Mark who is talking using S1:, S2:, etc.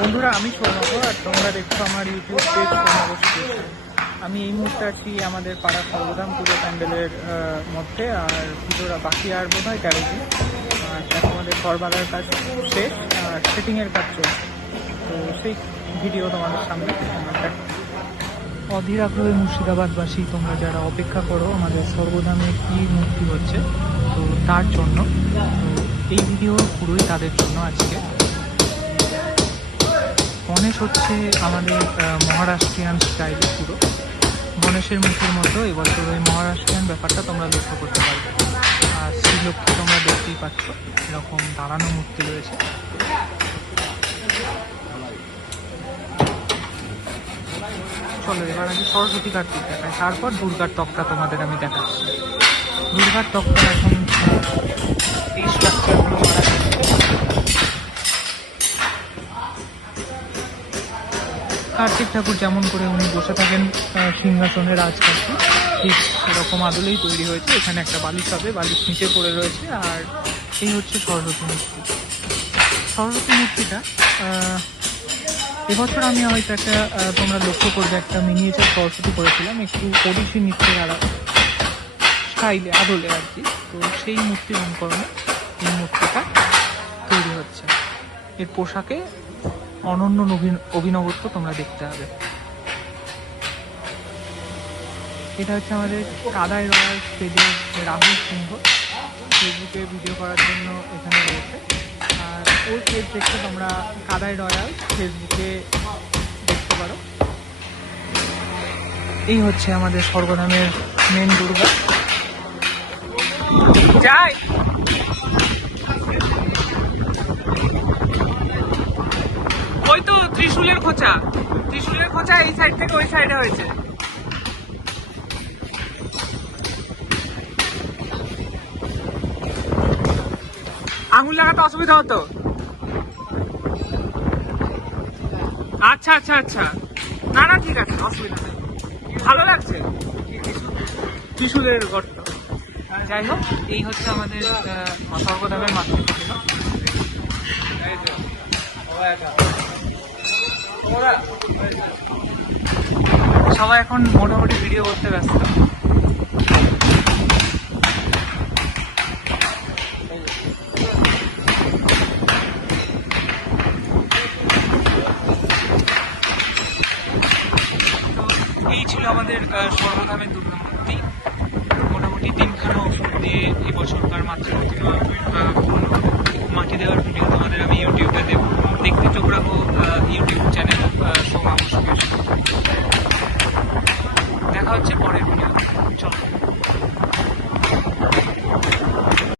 S1: বন্ধুরা, আমি সৌরভ আর তোমরা দেখছ আমার ইউটিউব পেজ সৌরভ আমি এই মুহূর্তে আছি আমাদের পাড়া সর্বধাম পুজো প্যান্ডেলের মধ্যে, আর পুজোরা বাকি আর বোধ হয় তেরো দিন। আর আমাদের করবালার কাজ শেষ, আর সেটিংয়ের কাজ চলছে। তো সেই ভিডিও তোমাদের সামনে অধীর আগ্রহে মুর্শিদাবাদবাসী, তোমরা যারা অপেক্ষা করো, আমাদের সর্বদামে কি মূর্তি হচ্ছে, তো তার জন্য এই ভিডিও পুরোই তাদের জন্য আজকে। গণেশ হচ্ছে আমাদের মহারাষ্ট্রিয়ান স্টাইলে পুরো। গণেশের মুখের মতো এবছর ওই মহারাষ্ট্রিয়ান ব্যাপারটা তোমরা লক্ষ্য করতে পারবে। আর শ্রীলক্ষ্মী তোমরা দেখতেই পাচ্ছ, এরকম দাঁড়ানো মূর্তি রয়েছে। চলো, এবার আমি সরস্বতী কার্তিক দেখাই। তারপর দুর্গার তকটা তোমাদের আমি দেখাচ্ছি। দুর্গার তকটা এখন এই স্ট্রাকচারগুলো কার্তিক ঠাকুর যেমন করে উনি বসে থাকেন সিংহাসনে রাজকার্তিক ঠিক সেরকম আদলেই তৈরি হয়েছে। এখানে একটা বালিশ হবে, বালিশ নিচে পড়ে রয়েছে, আর এই হচ্ছে সরস্বতী মূর্তি। সরস্বতী মূর্তিটা এবছর আমি হয়তো একটা তোমরা লক্ষ্য করবে, একটা মিনিয়েচার সরস্বতী করেছিলাম, একটু ওড়িশি নৃত্যের আর, স্টাইলে, আদলে আর কি। তো সেই মূর্তির অনুকরণে এই মূর্তিটা তৈরি হচ্ছে। এর পোশাকে অনন্য অভিনবত্ব তোমরা দেখতে হবে এটা হচ্ছে আমাদের কাদায় রয়্যাল স্টেজের রাহুল সিংহ। ফেসবুকে ভিডিও করার জন্য এখানে রয়েছে। আর ওর পেজ দেখতে তোমরা কাদায় রয়্যাল ফেসবুকে দেখতে পারো। এই হচ্ছে আমাদের স্বর্গধামের মেন দুর্গা। যাই! ত্রিশূলের খোঁচা। ত্রিশূলের খোঁচা এই সাইড থেকে ওই সাইডে হয়েছে। আঙুল লাগাতে অসুবিধা হতো। আচ্ছা আচ্ছা আচ্ছা। না না, ঠিক আছে, অসুবিধা নেই। ভালো লাগছে। ত্রিশূলের গর্ত। যাই হোক, এই হচ্ছে আমাদের সর্বদামের মাতৃপ্রতিমা সবাই এখন মোটামুটি ভিডিও করতে ব্যস্ত। এই ছিল আমাদের সর্বধামের দুর্গা মূর্তি। মোটামুটি তিনখানা ওষুধ দিয়ে এবছরকার মাতৃ প্রতিমা আহ, মাটি দেওয়ার ভিডিও তোমাদের আমি ইউটিউবে Antep oraya mı geldi? Uçalım.